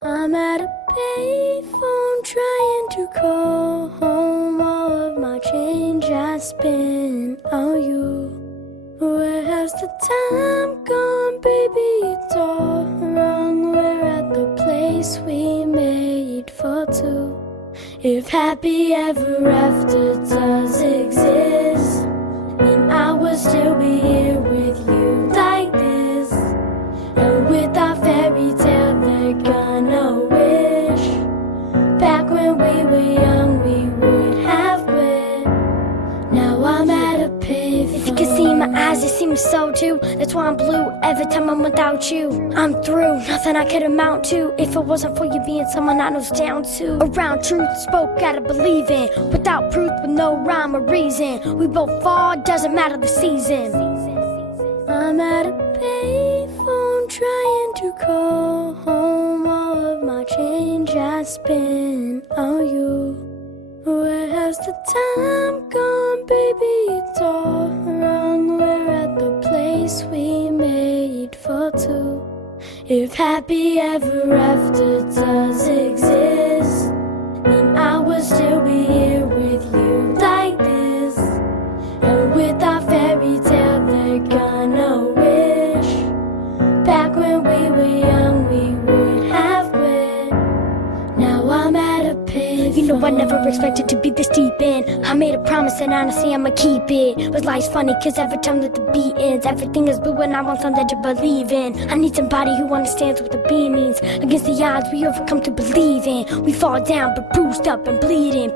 I'm at a payphone trying to call home. All of my change I spent on you. Where has the time gone, baby? It's all wrong. We're at the place we made for two. If happy ever after does exist, then I will still be here with you like this. And with our fairy tale they're gonna wish back when we were young we would have quit. Now I'm at a payphone. If you can see my eyes, they seem so too. That's why I'm blue every time I'm without you. I'm through, nothing I could amount to if it wasn't for you being someone I know's down to. Around truth spoke, gotta believe in. Without proof, with no rhyme or reason, we both fall, doesn't matter the season. I'm at a payphone trying to call home. All of my change I spent on you. Where has the time gone, baby? It's all wrong. We're at the place we made for two. If happy ever after does exist, then I will still be here with you like this. And with our fairy tale they're gonna wish back when we were young we would have quit. Now I'm at a payphone. You know I never expected to be this deep in. I made a promise and honestly I'ma keep it. But life's funny cause every time that the beat ends, everything is blue and I want something to believe in. I need somebody who understands what the B means. Against the odds we overcome to believe in. We fall down but bruised up and bleeding.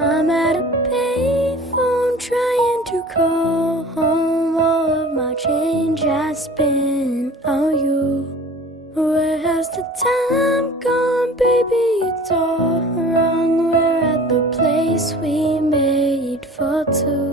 I'm at a payphone trying to call home. All of my change I spent on you. Where has the time gone, baby? It's all wrong. We're at the place we made for two.